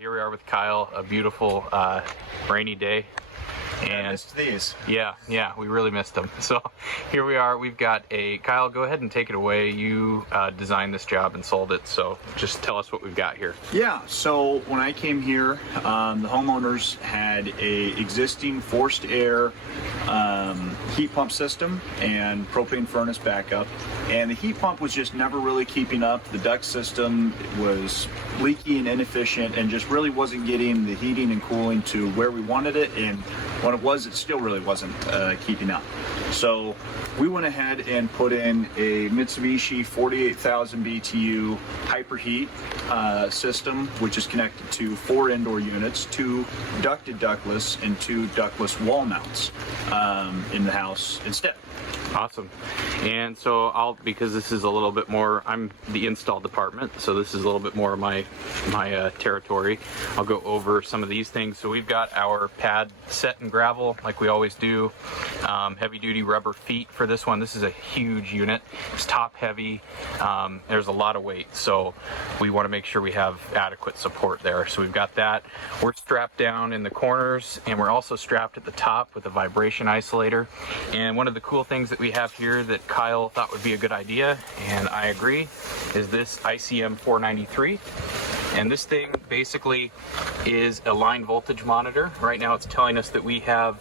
here we are with Kyle, a beautiful rainy day. And I missed these. Yeah, we really missed them. So here we are. We've got Kyle, go ahead and take it away. You designed this job and sold it, so just tell us what we've got here. Yeah, so when I came here, the homeowners had a existing forced air heat pump system and propane furnace backup, and the heat pump was just never really keeping up. The duct system was leaky and inefficient and just really wasn't getting the heating and cooling to where we wanted it, and when it was, it still really wasn't keeping up. So we went ahead and put in a Mitsubishi 48,000 BTU hyperheat system, which is connected to 4 indoor units, 2 ducted ductless, and 2 ductless wall mounts in the house instead. Awesome. And so because this is a little bit more, I'm the install department, so this is a little bit more of my territory. I'll go over some of these things. So we've got our pad set in gravel, like we always do. Heavy duty rubber feet for this one. This is a huge unit. It's top heavy. There's a lot of weight, so we want to make sure we have adequate support there. So we've got that. We're strapped down in the corners, and we're also strapped at the top with a vibration isolator. And one of the cool things that we have here that Kyle thought would be a good idea, and I agree, is this ICM 493. And this thing basically is a line voltage monitor. Right now it's telling us that we have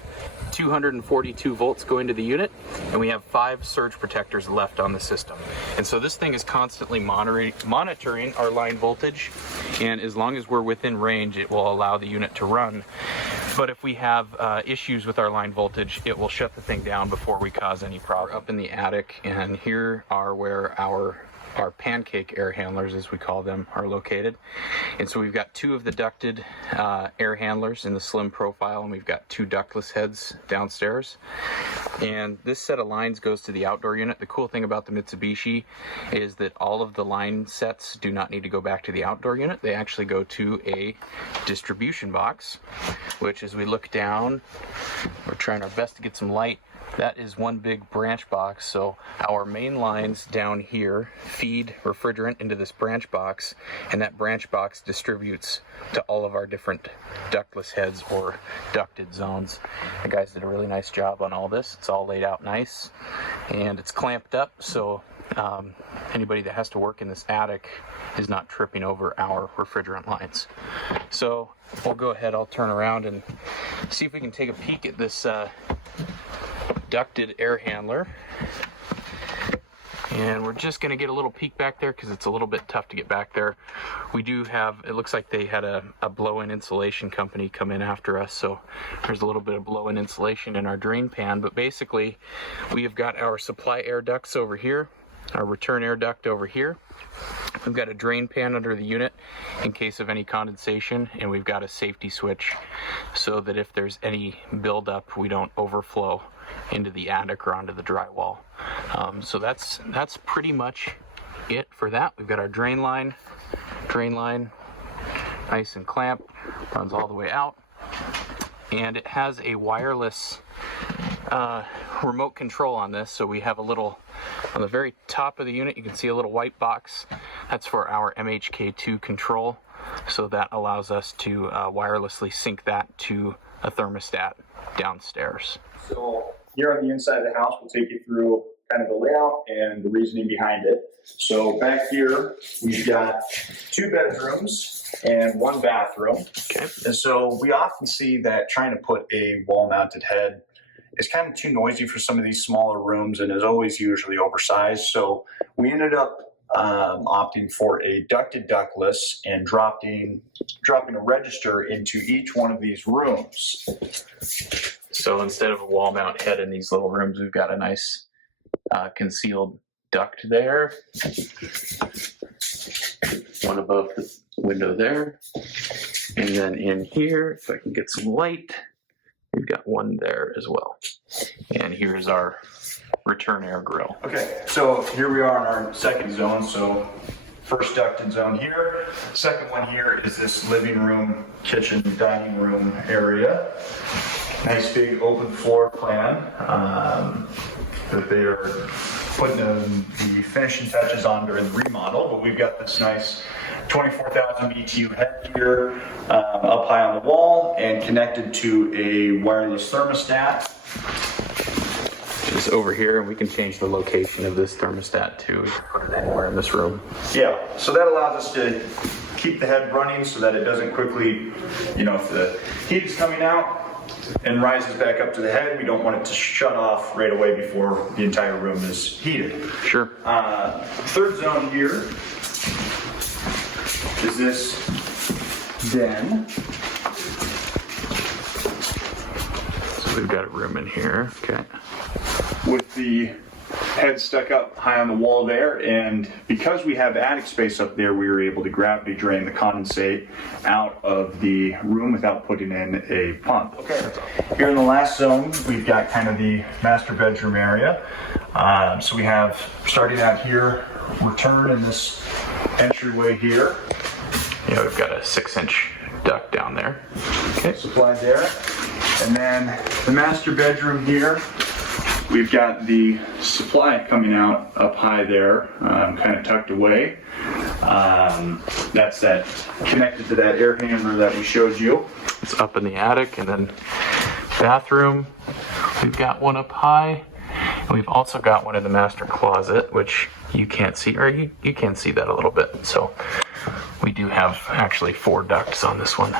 242 volts going to the unit, and we have 5 surge protectors left on the system. And so this thing is constantly monitoring our line voltage, and as long as we're within range, it will allow the unit to run. But if we have issues with our line voltage, it will shut the thing down before we cause any problem. We're up in the attic, and here are where our pancake air handlers, as we call them, are located. And so we've got 2 of the ducted air handlers in the slim profile, and we've got 2 ductless heads downstairs. And this set of lines goes to the outdoor unit. The cool thing about the Mitsubishi is that all of the line sets do not need to go back to the outdoor unit. They actually go to a distribution box, which, as we look down, we're trying our best to get some light. That is one big branch box, so our main lines down here feed refrigerant into this branch box, and that branch box distributes to all of our different ductless heads or ducted zones. The guys did a really nice job on all this. It's all laid out nice, and it's clamped up, so anybody that has to work in this attic is not tripping over our refrigerant lines. So we'll go ahead, I'll turn around and see if we can take a peek at this ducted air handler, and we're just going to get a little peek back there because it's a little bit tough to get back there. We do have, it looks like they had a blow-in insulation company come in after us, so there's a little bit of blow-in insulation in our drain pan. But basically we have got our supply air ducts over here, our return air duct over here. We've got a drain pan under the unit in case of any condensation, and we've got a safety switch so that if there's any buildup, we don't overflow into the attic or onto the drywall. So that's pretty much it for that. We've got our drain line, nice and clamped, runs all the way out, and it has a wireless remote control on this. So we have a little, on the very top of the unit, you can see a little white box. That's for our MHK2 control. So that allows us to wirelessly sync that to a thermostat downstairs. So here on the inside of the house, we'll take you through kind of the layout and the reasoning behind it. So back here, we've got 2 bedrooms and 1 bathroom. Okay. And so we often see that trying to put a wall-mounted head is kind of too noisy for some of these smaller rooms and is always usually oversized. So we ended up opting for a ducted ductless and dropping a register into each one of these rooms. So instead of a wall mount head in these little rooms, we've got a nice concealed duct there. One above the window there. And then in here, if I can get some light, we've got one there as well. And here's our return air grill. Okay, so here we are in our second zone. So first ducted zone here. Second one here is this living room, kitchen, dining room area. Nice big open floor plan that they are putting the finishing touches on during the remodel. But we've got this nice 24,000 BTU head here, up high on the wall and connected to a wireless thermostat. Just over here, and we can change the location of this thermostat too. We can put it anywhere in this room. Yeah, so that allows us to keep the head running so that it doesn't quickly, if the heat is coming out and rises back up to the head, we don't want it to shut off right away before the entire room is heated. Sure. Third zone here is this den. So we've got a room in here. Okay. With the head stuck up high on the wall there, and because we have attic space up there, we were able to gravity drain the condensate out of the room without putting in a pump. Okay. Here in the last zone, we've got kind of the master bedroom area. So we have, starting out here, return in this entryway here. Yeah, we've got a 6-inch duct down there. Okay. Supplied there. And then the master bedroom here, we've got the supply coming out up high there, kind of tucked away. That's that connected to that air handler that we showed you. It's up in the attic, and then bathroom. We've got one up high, and we've also got one in the master closet, which you can't see, or you can see that a little bit. So we do have actually 4 ducts on this one.